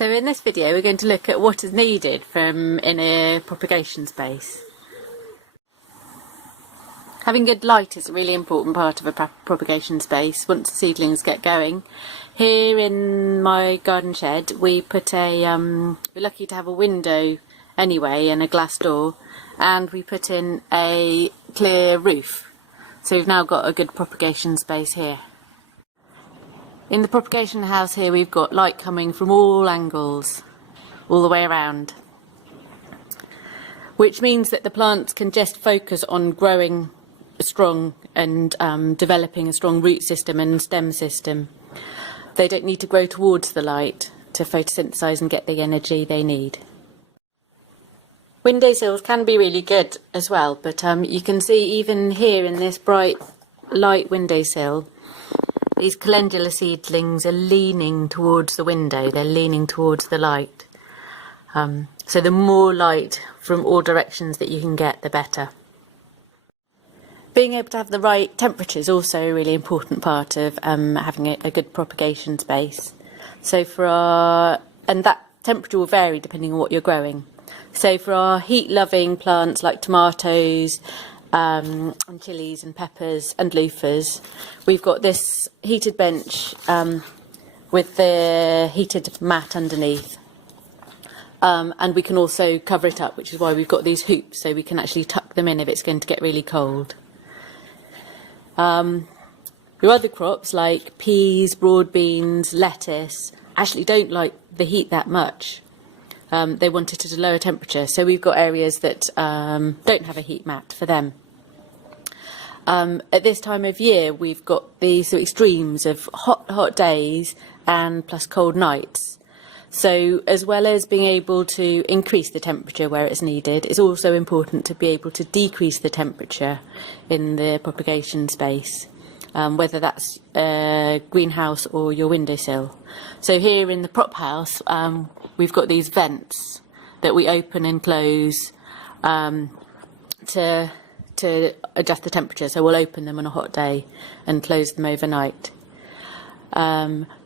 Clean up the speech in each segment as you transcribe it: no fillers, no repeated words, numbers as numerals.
So in this video we're going to look at what is needed in a propagation space. Having good light is a really important part of a propagation space once the seedlings get going. Here in my garden shed we put we're lucky to have a window anyway and a glass door, and we put in a clear roof. So we've now got a good propagation space here. In the propagation house here we've got light coming from all angles, all the way around, which means that the plants can just focus on growing strong and developing a strong root system and stem system. They don't need to grow towards the light to photosynthesize and get the energy they need. Windowsills can be really good as well, but you can see even here in this bright light windowsill, these calendula seedlings are leaning towards the window, they're leaning towards the light. So the more light from all directions that you can get, the better. Being able to have the right temperature is also a really important part of having a good propagation space. So and that temperature will vary depending on what you're growing. So for our heat-loving plants like tomatoes, and chilies and peppers and loofahs, we've got this heated bench with the heated mat underneath, and we can also cover it up, which is why we've got these hoops, so we can actually tuck them in if it's going to get really cold. Your other crops like peas, broad beans, lettuce actually don't like the heat that much. They want it at a lower temperature, so we've got areas that don't have a heat mat for them. At this time of year we've got these extremes of hot days and plus cold nights. So as well as being able to increase the temperature where it's needed, it's also important to be able to decrease the temperature in the propagation space, whether that's a greenhouse or your windowsill. So here in the prop house we've got these vents that we open and close to adjust the temperature. So we'll open them on a hot day and close them overnight.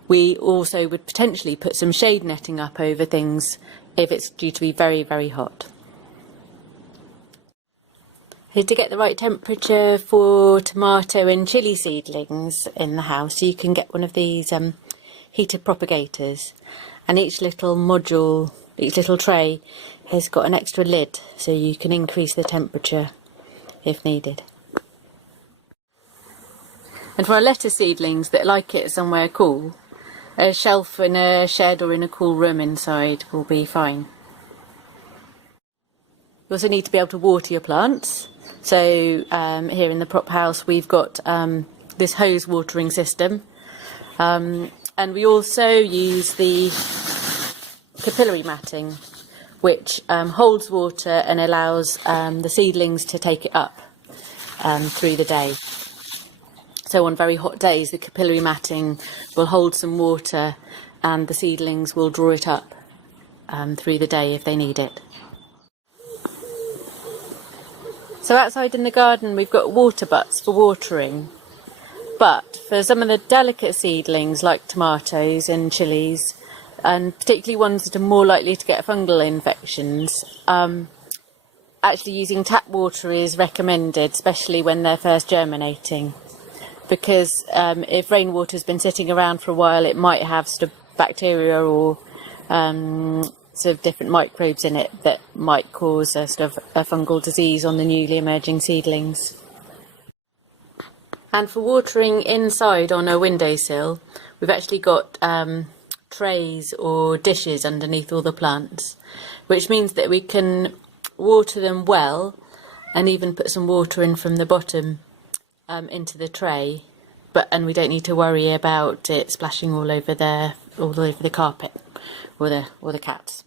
We also would potentially put some shade netting up over things if it's due to be very, very hot. To get the right temperature for tomato and chilli seedlings in the house, you can get one of these heated propagators, and each little module, each little tray has got an extra lid, so you can increase the temperature if needed. And for our lettuce seedlings that like it somewhere cool, a shelf in a shed or in a cool room inside will be fine. You also need to be able to water your plants. So here in the prop house we've got this hose watering system, and we also use the capillary matting, which holds water and allows the seedlings to take it up through the day. So on very hot days the capillary matting will hold some water and the seedlings will draw it up through the day if they need it. So outside in the garden we've got water butts for watering, but for some of the delicate seedlings like tomatoes and chilies, and particularly ones that are more likely to get fungal infections, actually using tap water is recommended, especially when they're first germinating, because if rainwater has been sitting around for a while it might have sort of bacteria or sort of different microbes in it that might cause a sort of a fungal disease on the newly emerging seedlings. And for watering inside on a windowsill, we've actually got trays or dishes underneath all the plants, which means that we can water them well and even put some water in from the bottom into the tray, and we don't need to worry about it splashing all over the carpet or the cats.